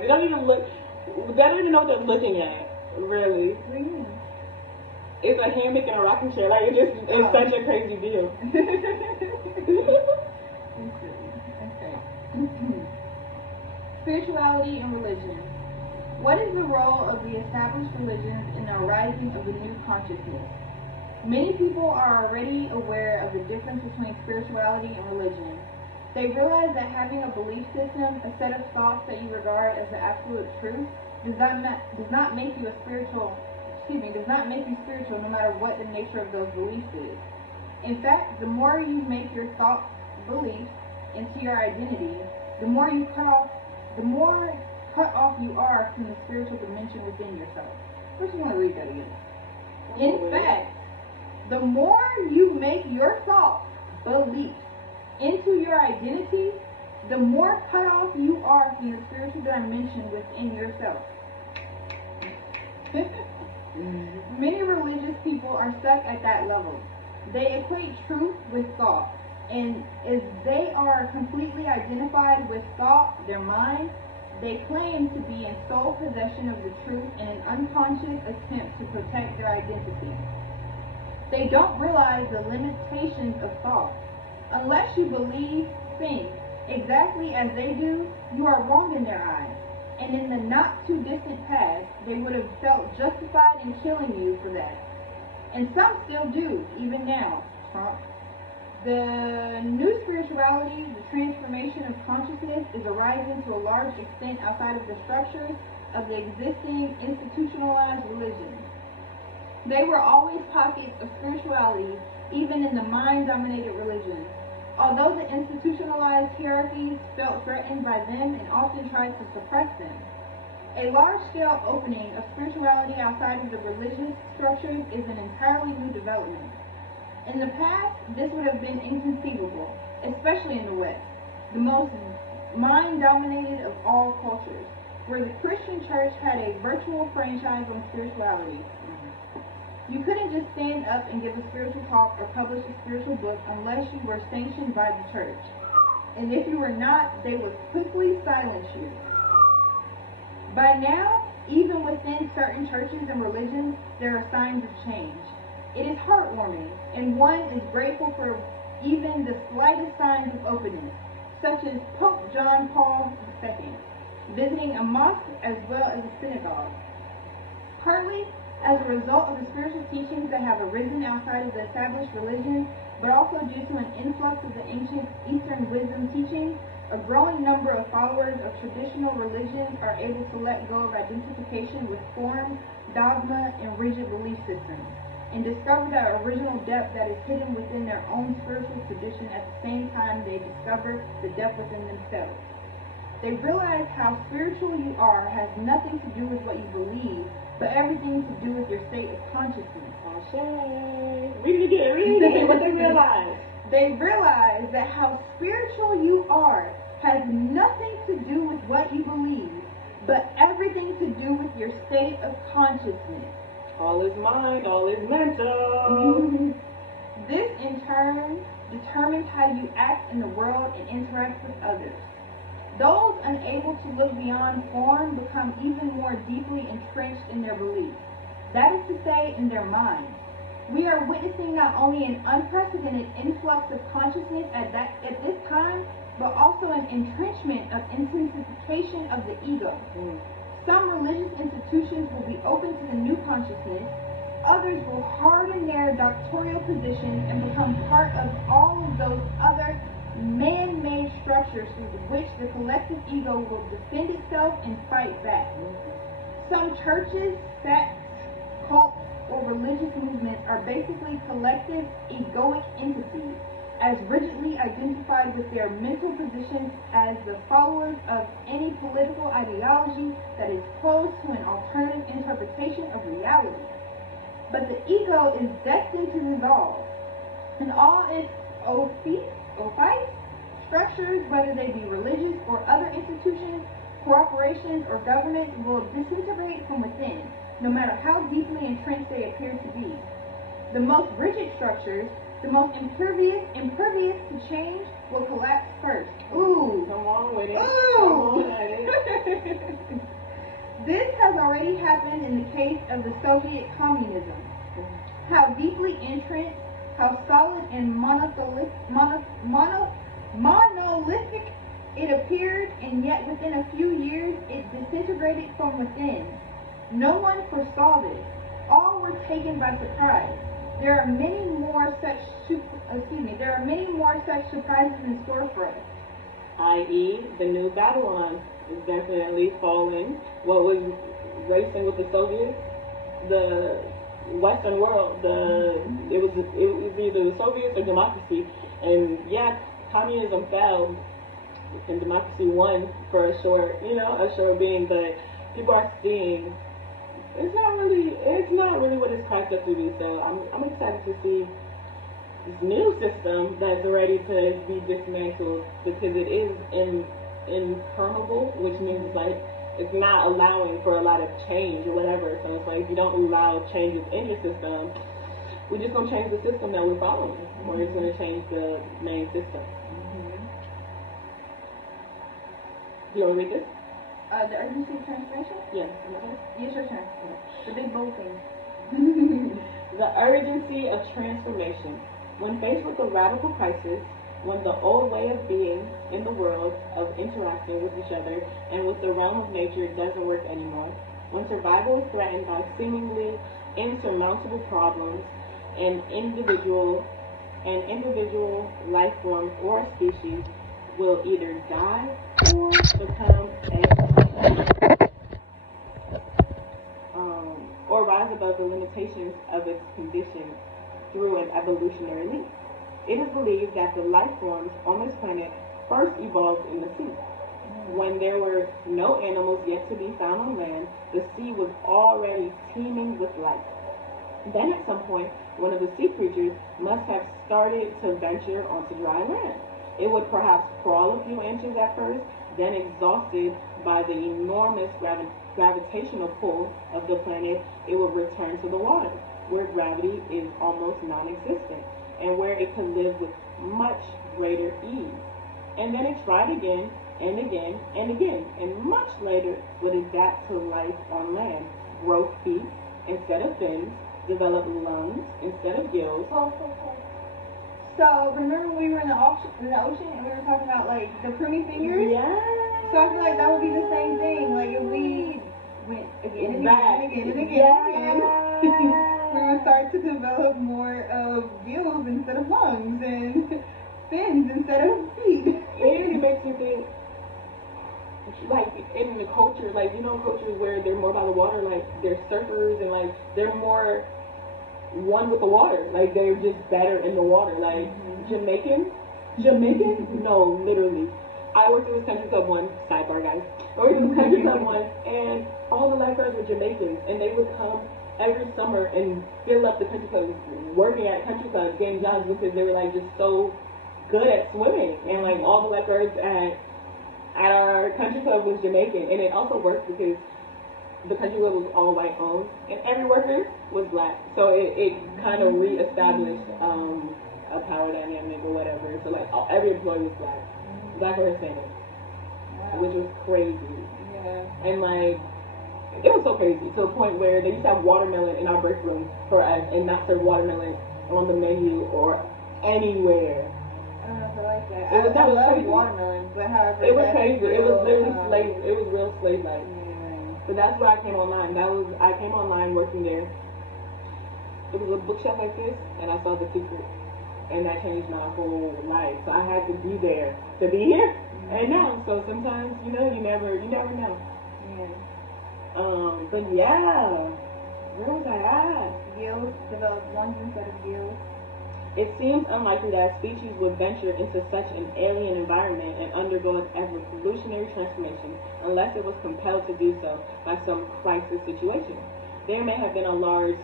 They don't even look. They don't even know what they're looking at. Really. What do you mean? It's a hammock and a rocking chair. Like, it's such a crazy deal. Okay. Spirituality and religion. What is the role of the established religions in the arising of the new consciousness? Many people are already aware of the difference between spirituality and religion. They realize that having a belief system, a set of thoughts that you regard as the absolute truth, does not make you spiritual no matter what the nature of those beliefs is. In fact, the more you make your thoughts beliefs into your identity, the more cut off you are from the spiritual dimension within yourself. I just want to read that again. In fact, the more you make your thoughts beliefs into your identity, the more cut off you are from the spiritual dimension within yourself. Many religious people are stuck at that level. They equate truth with thought, and as they are completely identified with thought, their mind, they claim to be in sole possession of the truth in an unconscious attempt to protect their identity. They don't realize the limitations of thought. Unless you believe, think exactly as they do, you are wrong in their eyes. And in the not-too-distant past, they would have felt justified in killing you for that. And some still do, even now. The new spirituality, the transformation of consciousness, is arising to a large extent outside of the structures of the existing institutionalized religions. They were always pockets of spirituality, even in the mind-dominated religions. Although the institutionalized hierarchies felt threatened by them and often tried to suppress them. A large-scale opening of spirituality outside of the religious structures is an entirely new development. In the past, this would have been inconceivable, especially in the West, the most mind-dominated of all cultures, where the Christian church had a virtual franchise on spirituality. You couldn't just stand up and give a spiritual talk or publish a spiritual book unless you were sanctioned by the church. And if you were not, they would quickly silence you. By now, even within certain churches and religions, there are signs of change. It is heartwarming, and one is grateful for even the slightest signs of openness, such as Pope John Paul II visiting a mosque as well as a synagogue. Partly as a result of the spiritual teachings that have arisen outside of the established religion, but also due to an influx of the ancient Eastern wisdom teachings, a growing number of followers of traditional religions are able to let go of identification with form, dogma, and rigid belief systems, and discover that original depth that is hidden within their own spiritual tradition at the same time they discover the depth within themselves. They realize how spiritual you are has nothing to do with what you believe, but everything to do with your state of consciousness. Read it again. What they realize. They realize that how spiritual you are has nothing to do with what you believe, but everything to do with your state of consciousness. All is mind, all is mental. This, in turn, determines how you act in the world and interact with others. Those unable to look beyond form become even more deeply entrenched in their beliefs. That is to say, in their minds. We are witnessing not only an unprecedented influx of consciousness at this time, but also an entrenchment of intensification of the ego. Some religious institutions will be open to the new consciousness. Others will harden their doctrinal positions and become part of all of those other man-made structures through which the collective ego will defend itself and fight back. Some churches, sects, cults, or religious movements are basically collective egoic entities, as rigidly identified with their mental positions as the followers of any political ideology that is close to an alternative interpretation of reality. But the ego is destined to dissolve, and all its ophites, structures, whether they be religious or other institutions, corporations, or governments, will disintegrate from within, no matter how deeply entrenched they appear to be. The most rigid structures, The most impervious to change will collapse first. Ooh. Come on with it. Ooh. Come on with it. This has already happened in the case of the Soviet communism. How deeply entrenched, how solid and monolithic it appeared, and yet within a few years it disintegrated from within. No one foresaw this. All were taken by surprise. There are many more such surprises in store for us. I.e., the new Babylon is definitely falling. What was racing with the Soviets, the Western world, it was either the Soviets or democracy. And yeah, communism fell and democracy won for a short being, but people are seeing it's not really what it's cracked up to be. So I'm excited to see this new system that's ready to be dismantled, because it is impermeable, which means it's not allowing for a lot of change or whatever. So it's like, if you don't allow changes in your system, we're just gonna change the system that we're following, or it's gonna change the main system. Do you want to read this? The urgency of transformation? Yes. Yes, your turn. The big bold thing. The urgency of transformation. When faced with a radical crisis, when the old way of being in the world, of interacting with each other and with the realm of nature doesn't work anymore, when survival is threatened by seemingly insurmountable problems, and individual life forms or species will either die or become or rise above the limitations of its condition through an evolutionary leap. It is believed that the life forms on this planet first evolved in the sea. When there were no animals yet to be found on land, the sea was already teeming with life. Then at some point, one of the sea creatures must have started to venture onto dry land. It would perhaps crawl a few inches at first, then exhausted by the enormous gravitational pull of the planet, it would return to the water, where gravity is almost non-existent, and where it could live with much greater ease. And then it tried again, and again, and again, and much later would adapt to life on land, grow feet instead of fins, develop lungs instead of gills. So remember when we were in the ocean and we were talking about like the pruny fingers? Yeah. So I feel like that would be the same thing. Like if we went again and again and again and again, we would start to develop more of gills instead of lungs and fins instead of feet. It makes you think, like in the culture, like cultures where they're more by the water, like they're surfers and like they're more one with the water, like they're just better in the water. Like Jamaican? No, literally. I worked at this country club once, sidebar guys. I worked at this country club once, and all the lifeguards were Jamaicans, and they would come every summer and fill up the country clubs, working at country clubs, getting jobs, because they were like just so good at swimming, and like all the lifeguards at our country club was Jamaican, and it also worked because the country club was all white owned, and every worker was black, so it kind of reestablished a power dynamic or whatever. So like every employee was black or Hispanic, which was crazy. Yeah. And like it was so crazy to the point where they used to have watermelon in our break room for us, and not serve watermelon on the menu or anywhere. I don't know if I like that. That was love crazy. Watermelon, but however, It was crazy. It was literally slave. Yeah. It was real slave like. But that's where I came online. I came online working there. It was a bookshelf like this, and I saw The Secret, and that changed my whole life. So I had to be there to be here and now. So sometimes you never know. Yeah. But yeah, where was I at? Gills develop lungs instead of gills. It seems unlikely that a species would venture into such an alien environment and undergo an evolutionary transformation unless it was compelled to do so by some crisis situation. There may have been a large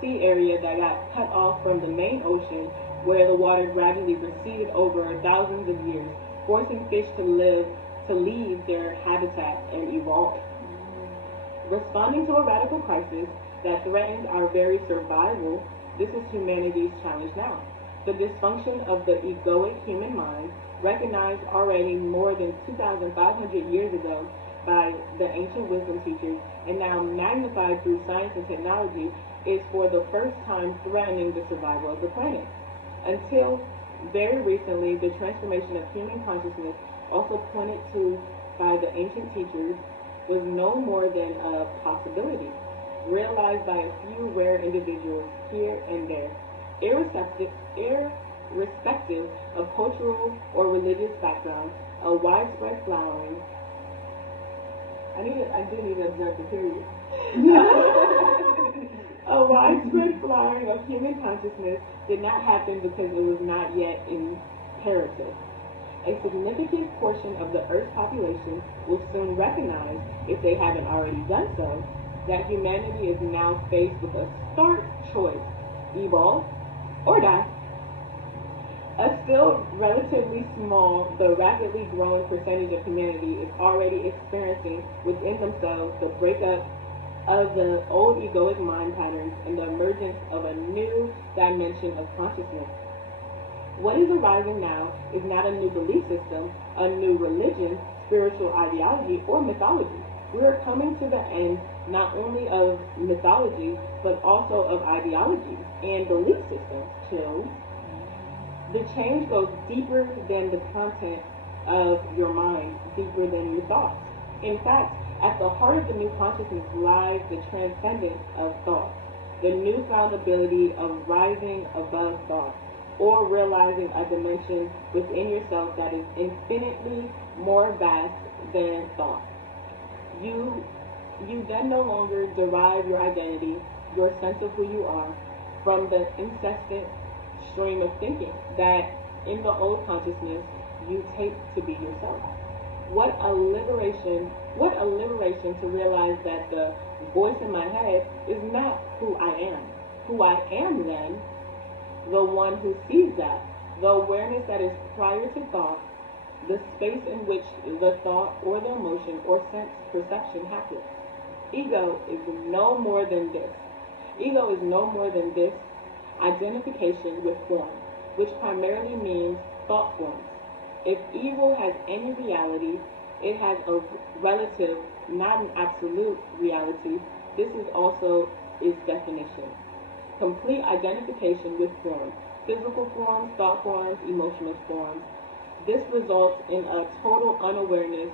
sea area that got cut off from the main ocean, where the water gradually receded over thousands of years, forcing fish to leave their habitat and evolve. Responding to a radical crisis that threatens our very survival, this is humanity's challenge now. The dysfunction of the egoic human mind, recognized already more than 2,500 years ago by the ancient wisdom teachers and now magnified through science and technology, is for the first time threatening the survival of the planet. Until very recently, the transformation of human consciousness, also pointed to by the ancient teachers, was no more than a possibility, realized by a few rare individuals here and there, irrespective of cultural or religious background. A widespread flowering. I do need to observe the period. A widespread flowering of human consciousness did not happen because it was not yet imperative. A significant portion of the Earth's population will soon recognize, if they haven't already done so, that humanity is now faced with a stark choice: evolve or die. A still relatively small but rapidly growing percentage of humanity is already experiencing within themselves the breakup of the old egoic mind patterns and the emergence of a new dimension of consciousness. What is arising now is not a new belief system, a new religion, spiritual ideology, or mythology. We are coming to the end not only of mythology, but also of ideology and belief systems too. The change goes deeper than the content of your mind, deeper than your thoughts. In fact, at the heart of the new consciousness lies the transcendence of thought, the newfound ability of rising above thought, or realizing a dimension within yourself that is infinitely more vast than thought. You then no longer derive your identity, your sense of who you are, from the incessant stream of thinking that in the old consciousness you take to be yourself. What a liberation to realize that the voice in my head is not who I am. Who I am then, the one who sees that, the awareness that is prior to thought, the space in which the thought or the emotion or sense perception happens. Ego is no more than this. Ego is no more than this identification with form, which primarily means thought forms. If evil has any reality, it has a relative, not an absolute reality. This is also its definition. Complete identification with form, physical forms, thought forms, emotional forms. This results in a total unawareness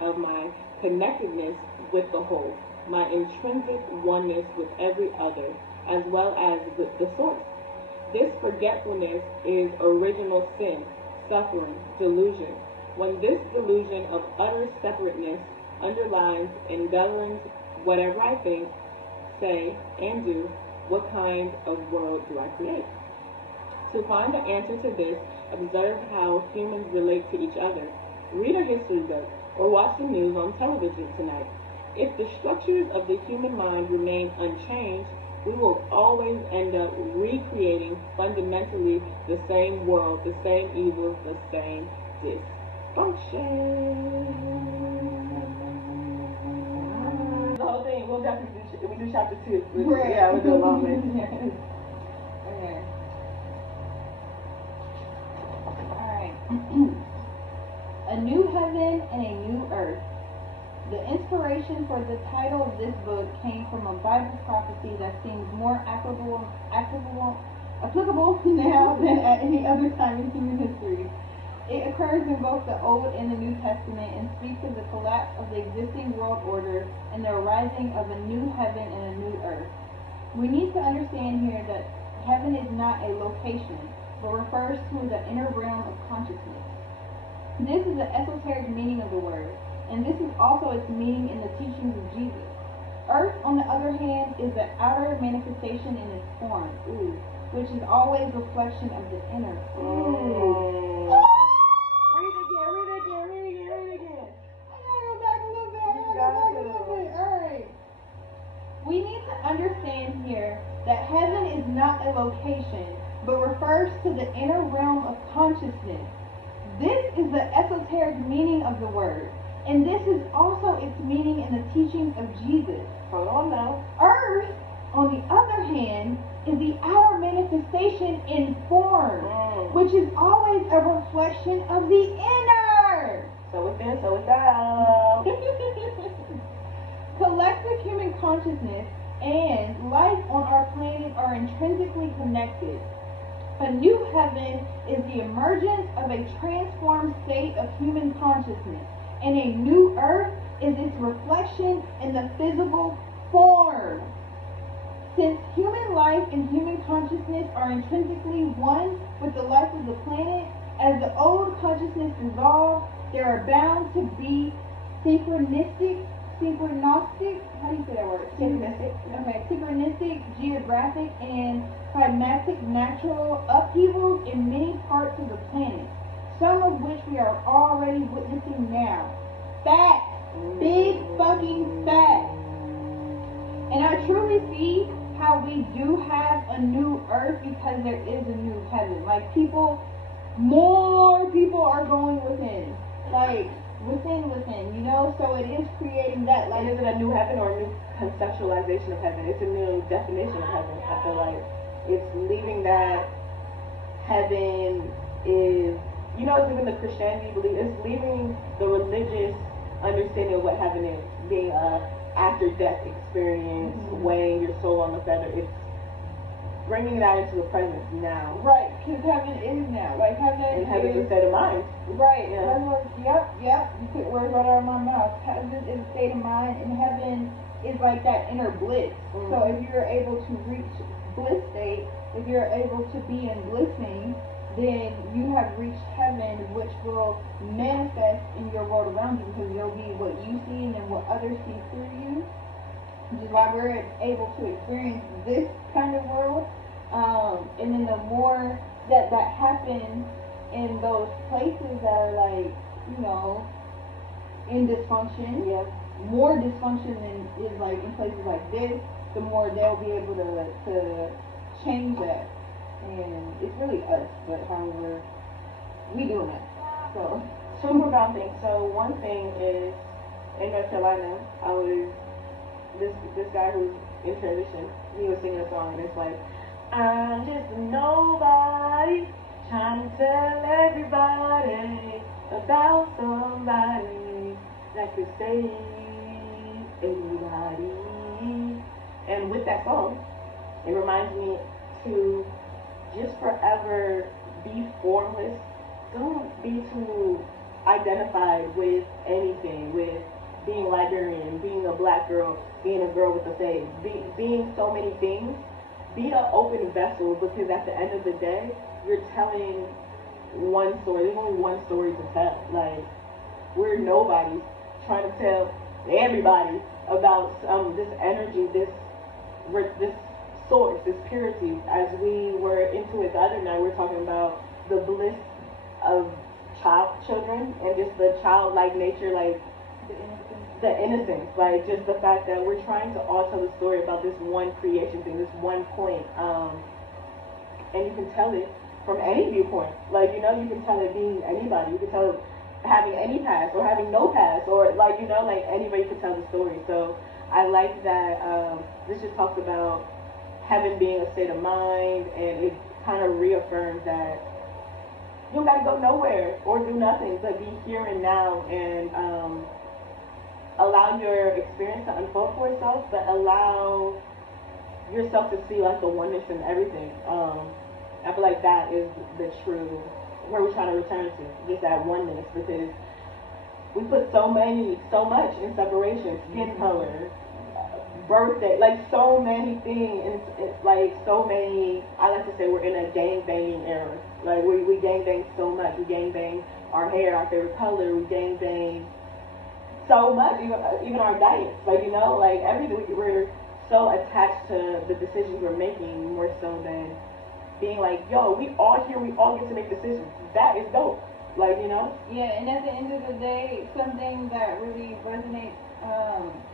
of my connectedness with the whole, my intrinsic oneness with every other, as well as with the source. This forgetfulness is original sin, suffering, delusion. When this delusion of utter separateness underlines and governs whatever I think, say, and do, what kind of world do I create? To find the answer to this, observe how humans relate to each other. Read a history book or watch the news on television tonight. If the structures of the human mind remain unchanged, we will always end up recreating fundamentally the same world, the same evils, the same dysfunction. The whole thing, we'll definitely do chapter 2. Right. Yeah, we'll do a long list. Okay. Alright. A new heaven and a new earth. The inspiration for the title of this book came from a Bible prophecy that seems more applicable now than at any other time in human history. It occurs in both the Old and the New Testament and speaks of the collapse of the existing world order and the arising of a new heaven and a new earth. We need to understand here that heaven is not a location, but refers to the inner realm of consciousness. This is the esoteric meaning of the word, and this is also its meaning in the teachings of Jesus. Earth, on the other hand, is the outer manifestation in its form, which is always a reflection of the inner. Read it again. I gotta go back a little bit. Alright. We need to understand here that heaven is not a location, but refers to the inner realm of consciousness. This is the esoteric meaning of the word, and this is also its meaning in the teachings of Jesus. Hold on now. Earth, on the other is the outer manifestation in form, which is always a reflection of the inner. So within, so without. Collective human consciousness and life on our planet are intrinsically connected. A new heaven is the emergence of a transformed state of human consciousness, and a new earth is its reflection in the physical form. Since human life and human consciousness are intrinsically one with the life of the planet, as the old consciousness dissolves, there are bound to be synchronistic, how do you say that word? Synchronistic. Okay, synchronistic, geographic, and climatic natural upheavals in many parts of the planet, some of which we are already witnessing now. Fact. Big fucking fact. And I truly see how we do have a new earth because there is a new heaven. Like, more people are going within. Like, within, you know? So it is creating that. Like, And is it a new heaven or a new conceptualization of heaven? It's a new definition of heaven. I feel like it's leaving that heaven is, you know, it's leaving the Christianity belief. It's leaving the religious understanding of what heaven is, being a after death experience, weighing your soul on the feather. It's bringing that into the present now. right, because heaven is now. Like, heaven And heaven's a is... state of mind. Right. Yeah. Yep. You took words right out of my mouth. Heaven is a state of mind, and heaven is like that inner bliss. So if you're able to reach bliss state, if you're able to be in blissing, then you have reached heaven, which will manifest in your world around you, because it'll be what you see and then what others see through you. Which is why we're able to experience this kind of world. And then the more that happens in those places that are like, you know, in dysfunction, more dysfunction than is like in places like this, the more they'll be able to change that. And it's really us, but however we doing that. So Two more ground things. So one thing is, in North Carolina, I was this guy who's in transition. He was singing a song, and it's like, I'm just a nobody trying to tell everybody about somebody that could save anybody. And with that song, it reminds me to just forever be formless. Don't be too identified with anything, with being Liberian, being a black girl, being a girl with a face, being so many things. Be an open vessel, because at the end of the day, you're telling one story. There's only one story to tell. Like, we're nobodies trying to tell everybody about this energy, this source, this purity. As we were into it the other night, we were talking about the bliss of children and just the childlike nature, like the innocence, like just the fact that we're trying to all tell the story about this one creation thing, this one point, and you can tell it from any viewpoint. Like, you know, you can tell it being anybody, you can tell it having any past or having no past, or like, you know, like anybody can tell the story. So I like that this just talks about heaven being a state of mind, and it kind of reaffirms that you don't gotta go nowhere or do nothing, but be here and now, and allow your experience to unfold for itself, but allow yourself to see like the oneness in everything. I feel like that is the true, where we're trying to return to, just that oneness, because we put so much in separation, skin color, birthday, like so many things, and it's like so many, I like to say we're in a gang banging era. Like we gang bang so much. We gang bang our hair, our favorite color, we gang bang so much, even our diets, like, you know, like everything. We're so attached to the decisions we're making, more so than being like, yo, we all here, we all get to make decisions. That is dope, like, you know. yeah, and at the end of the day, something that really resonates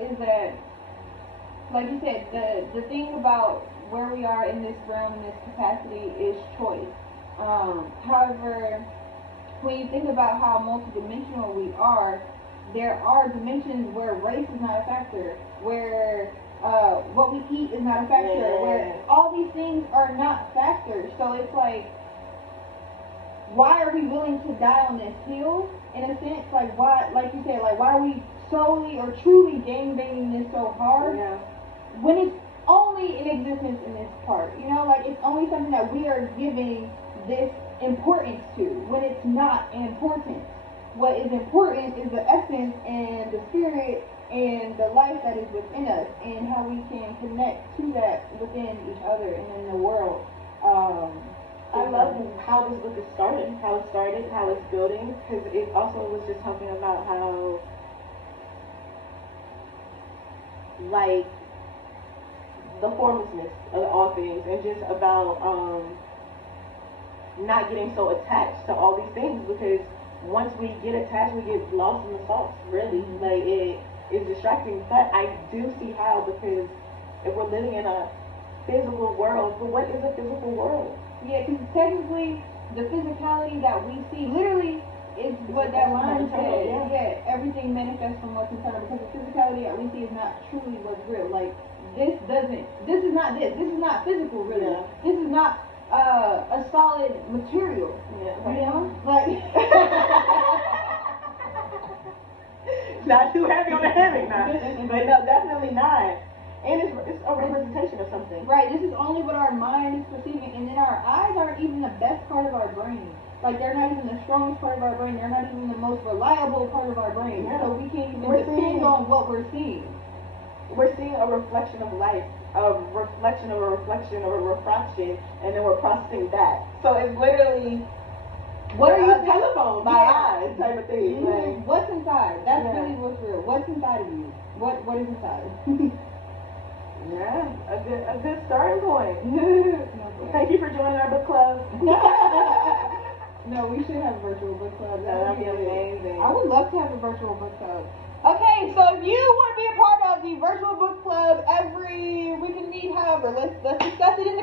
is that, like you said, the thing about where we are in this realm, in this capacity, is choice. However, when you think about how multidimensional we are, there are dimensions where race is not a factor, where what we eat is not a factor. Yeah. Where all these things are not factors. So it's like, why are we willing to die on this hill? In a sense, like why, like you said, like why are we solely or truly gang banging this so hard Yeah. when it's only in existence in this part? You know, like it's only something that we are giving this importance to when it's not important. What is important is the essence and the spirit and the life that is within us, and how we can connect to that within each other and in the world. I love how this book is started, how it's building, because it also was just talking about how, like, the formlessness of all things, and just about not getting so attached to all these things, because once we get attached, we get lost in the sauce, really. Like, it is distracting, but I do see how, because if we're living in a physical world, but what is a physical world? Yeah, because technically, the physicality that we see literally is what that line says. Yeah, everything manifests from what's inside. Because the physicality that we see is not truly what's real. Like, this is not this. This is not physical, really. Yeah. This is not a solid material. Yeah. You know? Like, not too heavy on the heavy now. But no, definitely not. And it's a representation of something. right, this is only what our mind is perceiving, and then our eyes aren't even the best part of our brain. Like, they're not even the strongest part of our brain. They're not even the most reliable part of our brain. Yeah. So we can't even We're depend seeing- on what we're seeing. We're seeing a reflection of life, a reflection of a reflection of a refraction, and then we're processing that. So it's literally What are you a telephone by eyes type of thing. Like, What's inside? That's Yeah. really what's real. What's inside of you? What is inside? yeah, a good starting point. Thank you for joining our book club. No, we should have a virtual book club. That'd be amazing. I would love to have a virtual book club. Okay, so if you want to be a part of the virtual book club we can meet, however, let's discuss it in